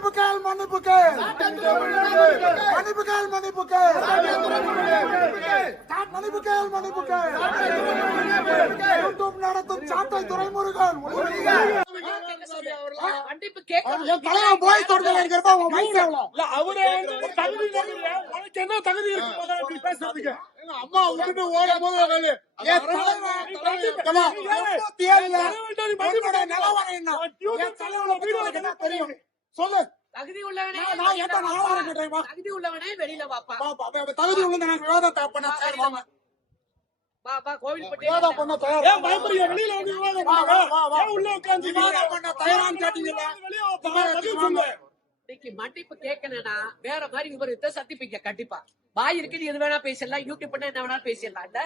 மன்னிப்புகள் மன்னிப்புகள் மன்னிப்புகள் மன்னிப்புகள் மன்னிப்புகள் மன்னிப்புகள் YouTube நடத்தும் சாட்டை துரைமுருகன் மன்னிப்பு கேட்க தலைவன் போய் தொடர்ந்து அவரே உனக்கு என்ன தகுதி இருக்கு பேசுறதுக்கு? அம்மா விட்டுட்டு ஓடும் போது தெரியும் சொல்லு. தகுதி உள்ளவனே தகுதி உள்ளவனே வெளியில வாப்பா. தகுதி உள்ள விவாதம் பண்ண தயார் வாங்க. பாப்பா கோவில்பட்டி விவாதம் பண்ண தயார். ஏன் பயப்படுறீங்க? வெளியில வந்து விவாதம் பண்ணுங்க. ஏன் உள்ள உட்கார்ந்து விவாதம் பண்ண தயாரான்னு கேட்டீங்களா? இன்னைக்கு மன்னிப்பு கேட்கணும்னா வேற மாதிரி விவரத்தை சந்திப்பீங்க கண்டிப்பா. வாய் இருக்கு எது வேணா பேசிடலாம், யூடியூப் பண்ண என்ன வேணாலும் பேசிடலாம். இல்ல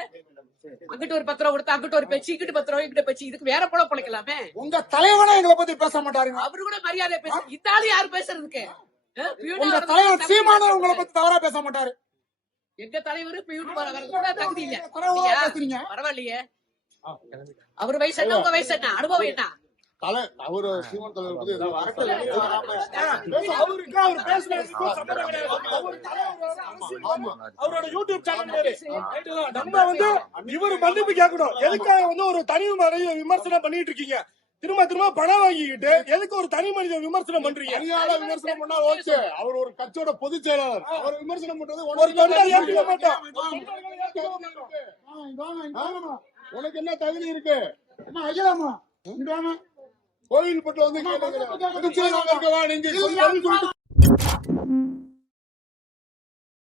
அங்கிட்டு ஒரு 10 ரூபா கொடுத்து அங்கிட்டு ஒரு பேச்சு, இங்கிட்டு 10 ரூபாய் இங்கிட்ட பேச்சு, இதுக்கு வேற போல பிழைக்கலாமே. உங்க தலைவனே எங்களை பத்தி பேச மாட்டாருங்க. அவரு கூட மரியாதை பேச இந்த ஆளு யாரு பேசுறதுக்கு? உங்க தலைவர் சீமானே உங்களை பத்தி தவறா பேச மாட்டாரு. எங்க தலைவரு பியூன் வர்றது கூட தகுதி இல்ல. பேசுறீங்க பரவாயில்லையே. அவர் வயசு என்ன, உங்க வயசு என்ன, அனுபவம் என்ன? அவரு சீமான் தலைவர் பத்தி அவருக்கு அவர் பேசுறதுக்கு சம்பந்தம் கிடையாது. அவரோட யூடியூப் சேனல் நம்ம வந்து இவரு மன்னிப்பு கேட்கணும். எதுக்காக வந்து ஒரு தனி மனித விமர்சனம் பண்ணிட்டு இருக்கீங்க? திரும்ப திரும்ப பணம் வாங்கிக்கிட்டு எதுக்கு ஒரு தனி மனித விமர்சனம் பண்றீங்க? விமர்சனம் பண்ணா ஓகே. அவர் ஒரு கட்சியோட பொதுச் செயலாளர். அவர் விமர்சனம் பண்றது ஒரு தொண்டர் ஏற்றுக்க மாட்டோம். உனக்கு என்ன தகுதி இருக்கு? கோவில்பட்டு வந்து